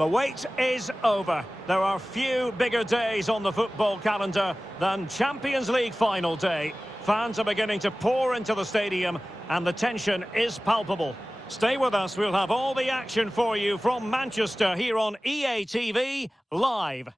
The wait is over. There are few bigger days on the football calendar than Champions League final day. Fans are beginning to pour into the stadium and the tension is palpable. Stay with us, we'll have all the action for you from Manchester here on EA TV Live.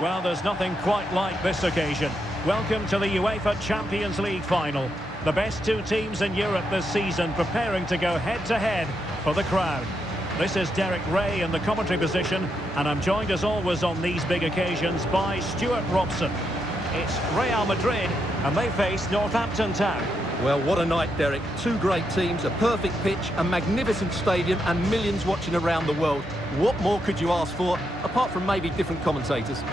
Well, there's nothing quite like this occasion. Welcome to the UEFA Champions League final. The best two teams in Europe this season preparing to go head-to-head for the crown. This is Derek Ray in the commentary position, and I'm joined as always on these big occasions by Stuart Robson. It's Real Madrid, and they face Northampton Town. Well, what a night, Derek. Two great teams, a perfect pitch, a magnificent stadium, and millions watching around the world. What more could you ask for, apart from maybe different commentators?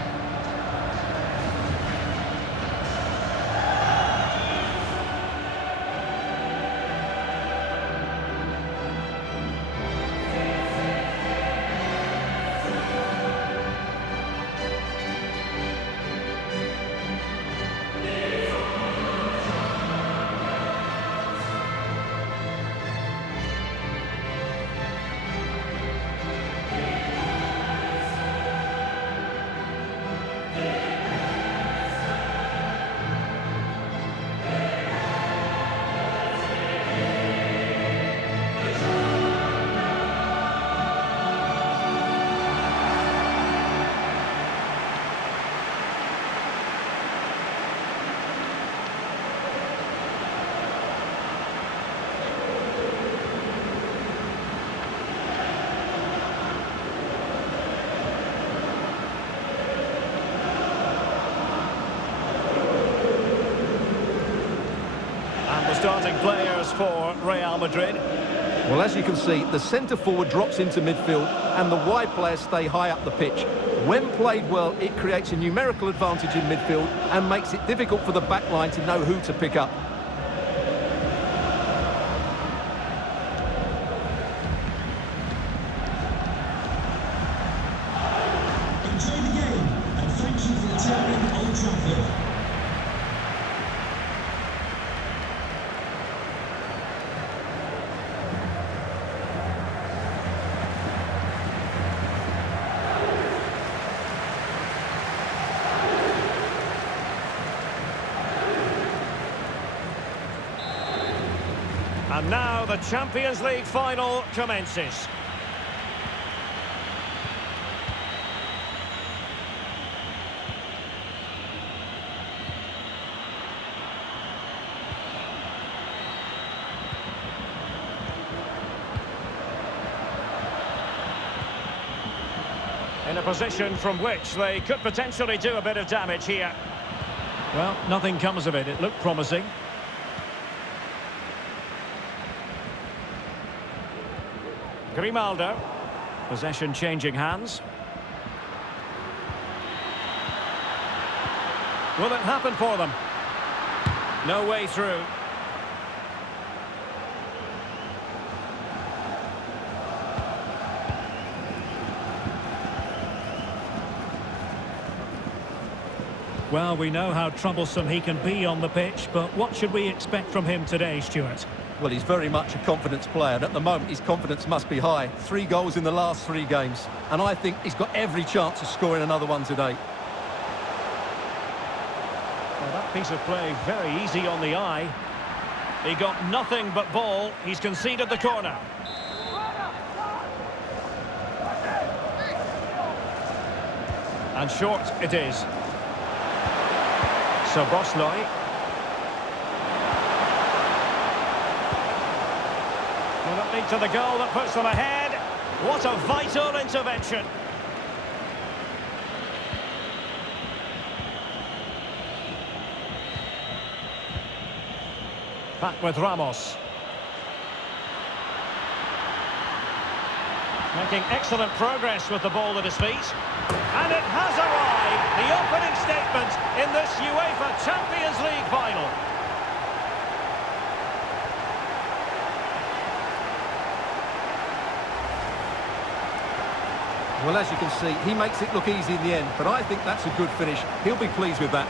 Starting players for Real Madrid. Well, as you can see, the centre-forward drops into midfield and the wide players stay high up the pitch. When played well, it creates a numerical advantage in midfield and makes it difficult for the back line to know who to pick up. Enjoy the game and thank you for attending Old Trafford. And now the Champions League final commences. In a position from which they could potentially do a bit of damage here. Well, nothing comes of it. It looked promising. Grimaldo, possession changing hands. Will it happen for them? No way through. Well, we know how troublesome he can be on the pitch, but what should we expect from him today, Stuart? Well, he's very much a confidence player, and at the moment his confidence must be high. 3 goals in the last 3 games, and I think he's got every chance of scoring another one today. Well, that piece of play very easy on the eye. He got nothing but ball. He's conceded the corner. And short it is. So Bosnoy. Will it lead to the goal that puts them ahead? What a vital intervention. Back with Ramos. Making excellent progress with the ball at his feet. And it has arrived, the opening statement in this UEFA Champions League final. Well, as you can see, he makes it look easy in the end, but I think that's a good finish. He'll be pleased with that.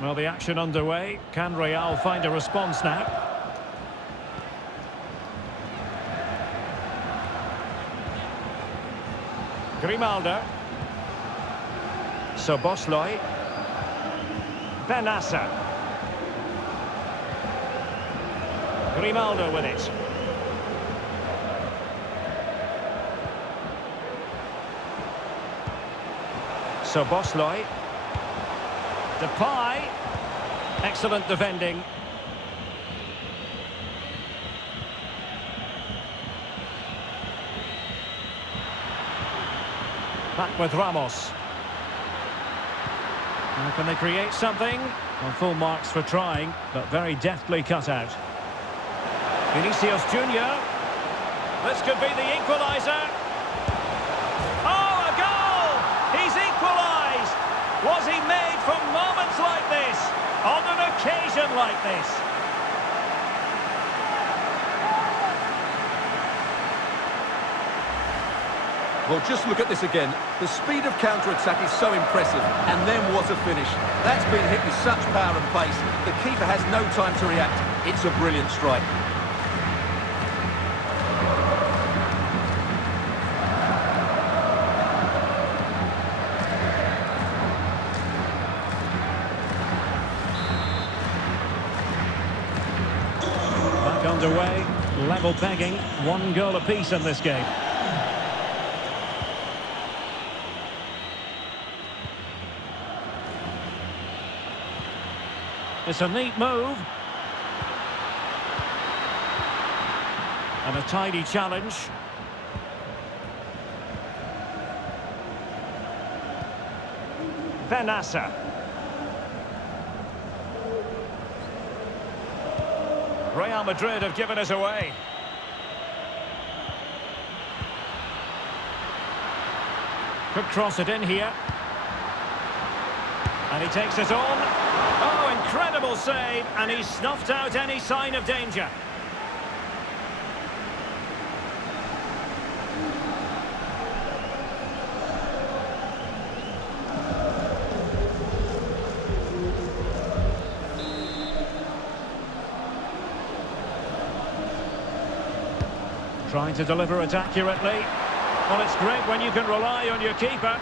Well, the action underway. Can Real find a response now? Grimaldo. Soboslai. Benassa. Grimaldo with it. Soboslai. Depay. Excellent defending. Back with Ramos. Now can they create something? Well, full marks for trying, but very deftly cut out. Vinicius Junior. This could be the equaliser. Oh, a goal! He's equalised! Was he made for moments like this? On an occasion like this? Well, just look at this again. The speed of counter-attack is so impressive. And then what a finish. That's been hit with such power and pace. The keeper has no time to react. It's a brilliant strike. Back underway. Level pegging. 1 goal apiece in this game. It's a neat move. And a tidy challenge. Benassa. Real Madrid have given us away. Could cross it in here. And he takes it on. Oh, incredible save, and he snuffed out any sign of danger. Trying to deliver it accurately. Well, it's great when you can rely on your keeper.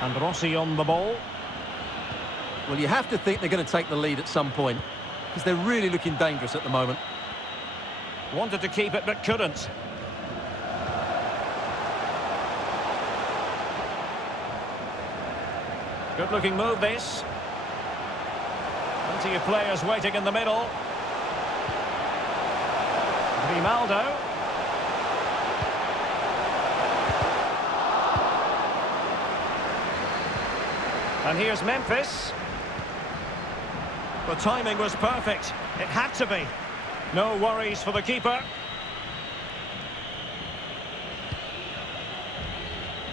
And Rossi on the ball. Well, you have to think they're going to take the lead at some point, because they're really looking dangerous at the moment. Wanted to keep it, but couldn't. Good-looking move, this. Plenty of players waiting in the middle. Grimaldo. And here's Memphis. The timing was perfect. It had to be. No worries for the keeper.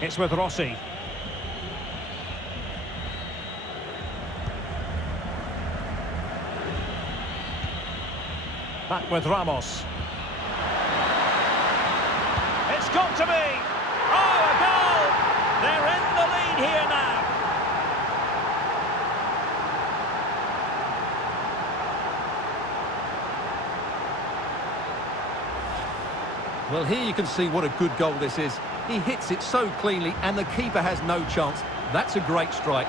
It's with Rossi. Back with Ramos. It's got to be! Oh, a goal! They're in the lead here now. Well, here you can see what a good goal this is. He hits it so cleanly and the keeper has no chance. That's a great strike.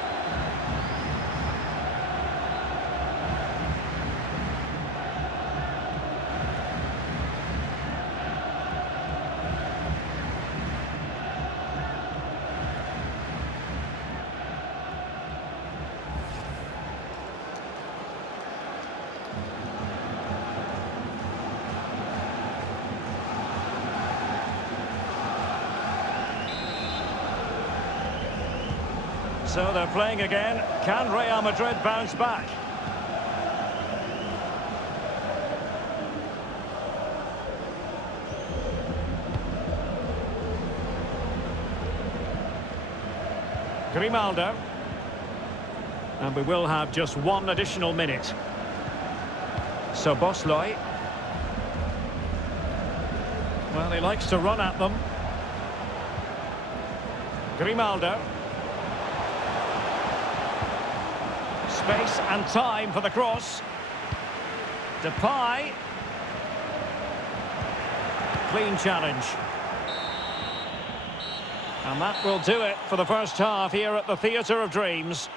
So they're playing again. Can Real Madrid bounce back? Grimaldo. And we will have just 1 additional minute. Soboslai. Well, he likes to run at them. Grimaldo. Space and time for the cross. Depay. Clean challenge. And that will do it for the first half here at the Theatre of Dreams.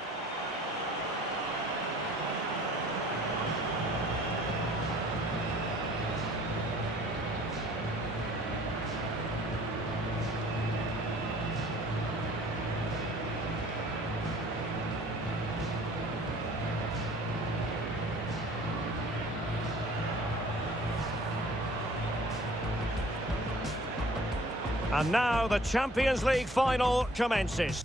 And now the Champions League final commences.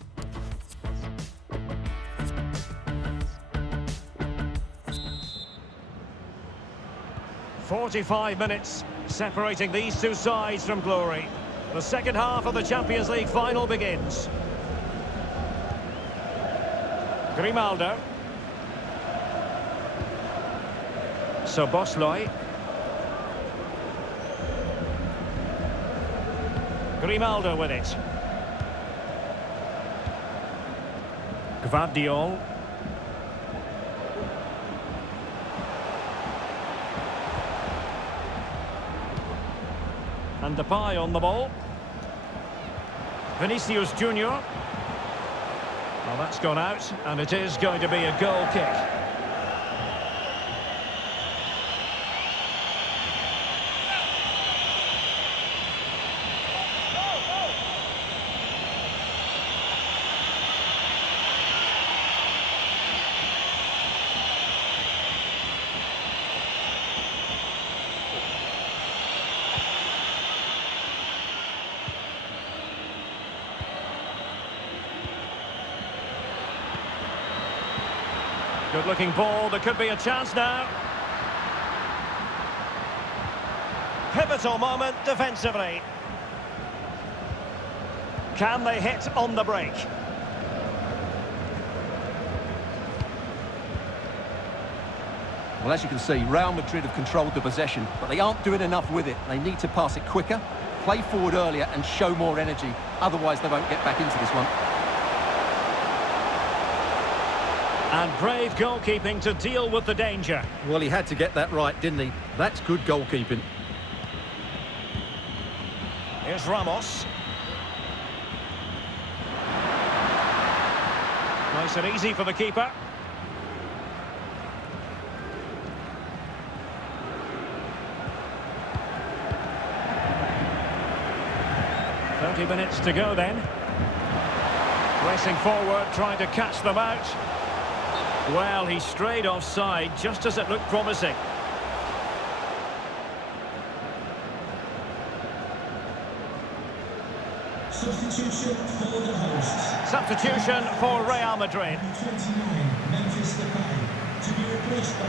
"45 minutes separating these two sides from glory. The second half of the Champions League final begins. Grimaldo. Szoboszlai. Grimaldo with it. Gvardiol. And Depay on the ball. Vinicius Junior. Well, that's gone out, and it is going to be a goal kick. Good-looking ball, there could be a chance now. Pivotal moment defensively. Can they hit on the break? Well, as you can see, Real Madrid have controlled the possession, but they aren't doing enough with it. They need to pass it quicker, play forward earlier and show more energy. Otherwise, they won't get back into this one. And brave goalkeeping to deal with the danger. Well, he had to get that right, didn't he? That's good goalkeeping. Here's Ramos. Nice and easy for the keeper. "30 minutes to go then. Racing forward, trying to catch them out. Well, he strayed offside just as it looked promising. Substitution for the hosts. Substitution for Real Madrid. 29, Memphis Depay, to be replaced by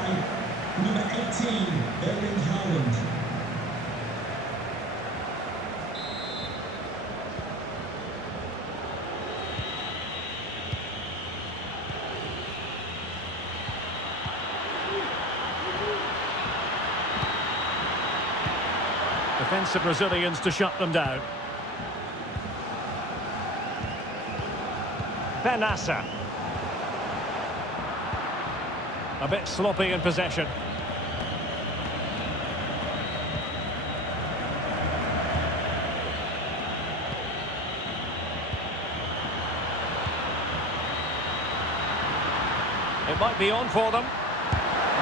number 18, Erling Haaland. Defensive Brazilians to shut them down. Benassa. A bit sloppy in possession. It might be on for them.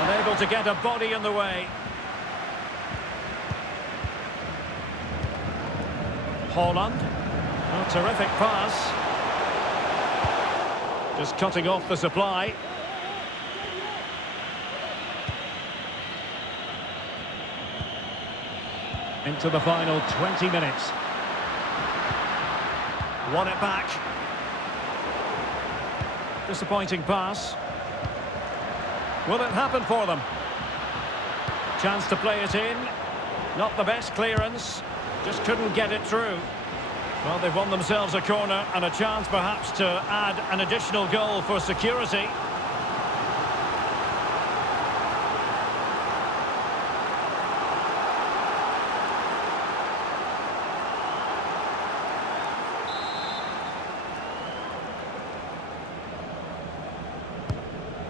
Unable to get a body in the way. Holland. A terrific pass. Just cutting off the supply. Into the final 20 minutes. Won it back. Disappointing pass. Will it happen for them? Chance to play it in. Not the best clearance. Just couldn't get it through. Well, they've won themselves a corner and a chance perhaps to add an additional goal for security.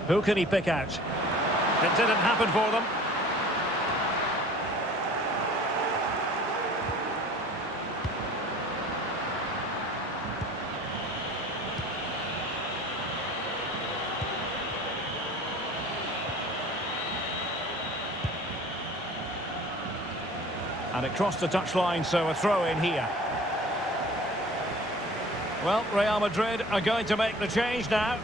Who can he pick out? It didn't happen for them. And it crossed the touchline, so a throw in here. Well, Real Madrid are going to make the change now.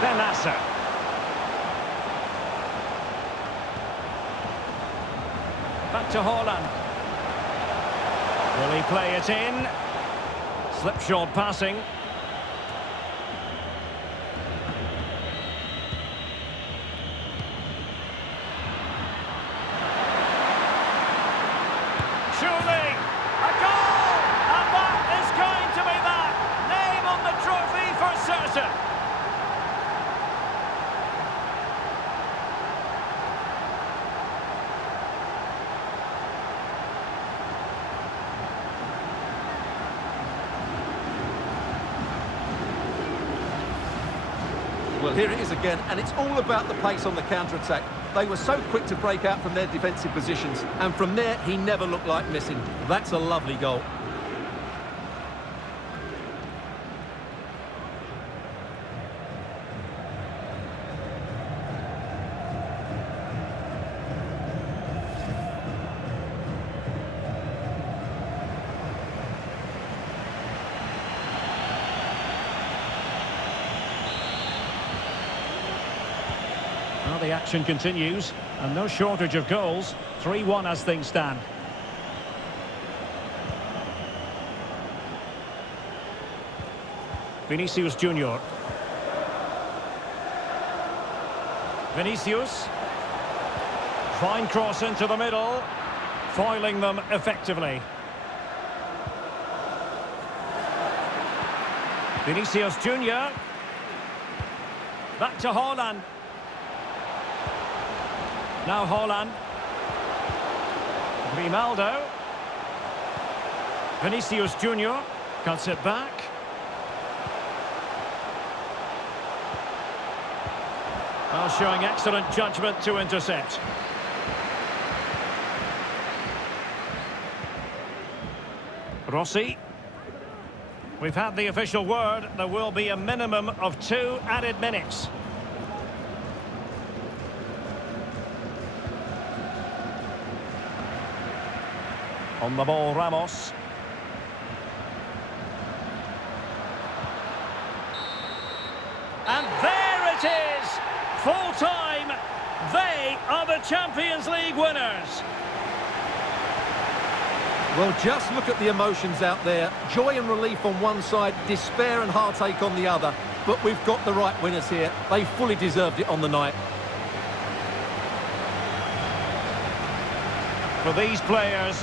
Then Nasser. Back to Haaland. Will he play it in? Slipshod passing. Surely, a goal! And that is going to be that! Name on the trophy for certain. Well, here it is again, and it's all about the pace on the counter-attack. They were so quick to break out from their defensive positions, and from there, he never looked like missing. That's a lovely goal. Well, the action continues, and no shortage of goals. 3-1 as things stand. Vinicius Junior. Vinicius. Fine cross into the middle, foiling them effectively. Vinicius Junior. Back to Haaland. Now Haaland. Grimaldo. Vinicius Junior cuts it back. Well, showing excellent judgment to intercept. Rossi. We've had the official word. There will be a minimum of 2 added minutes. On the ball, Ramos. And there it is! Full time! They are the Champions League winners! Well, just look at the emotions out there. Joy and relief on one side, despair and heartache on the other. But we've got the right winners here. They fully deserved it on the night. For these players,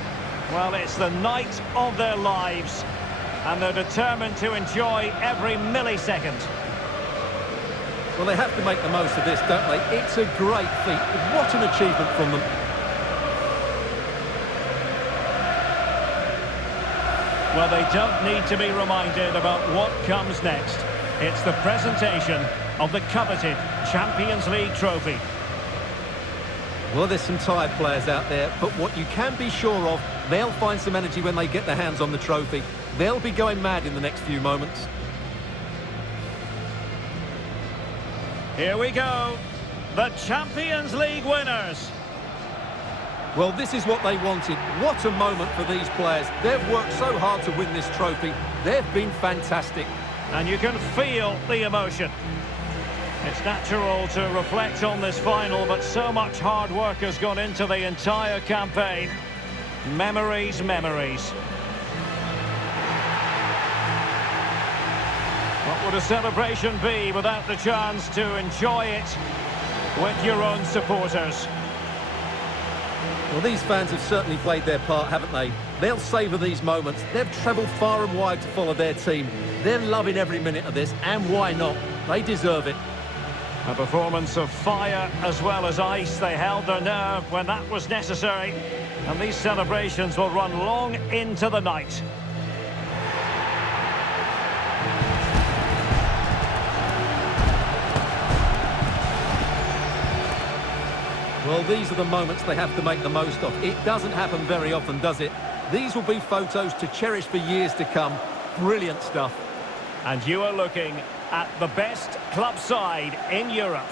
well, it's the night of their lives, and they're determined to enjoy every millisecond. Well, they have to make the most of this, don't they? It's a great feat. What an achievement from them. Well, they don't need to be reminded about what comes next. It's the presentation of the coveted Champions League trophy. Well, there's some tired players out there, but what you can be sure of, they'll find some energy when they get their hands on the trophy. They'll be going mad in the next few moments. Here we go, the Champions League winners. Well, this is what they wanted. What a moment for these players. They've worked so hard to win this trophy. They've been fantastic. And you can feel the emotion. It's natural to reflect on this final, but so much hard work has gone into the entire campaign. Memories, memories. What would a celebration be without the chance to enjoy it with your own supporters? Well, these fans have certainly played their part, haven't they? They'll savour these moments. They've travelled far and wide to follow their team. They're loving every minute of this, and why not? They deserve it. A performance of fire as well as ice. They held their nerve when that was necessary. And these celebrations will run long into the night. Well, these are the moments they have to make the most of. It doesn't happen very often, does it? These will be photos to cherish for years to come. Brilliant stuff. And you are looking at the best club side in Europe.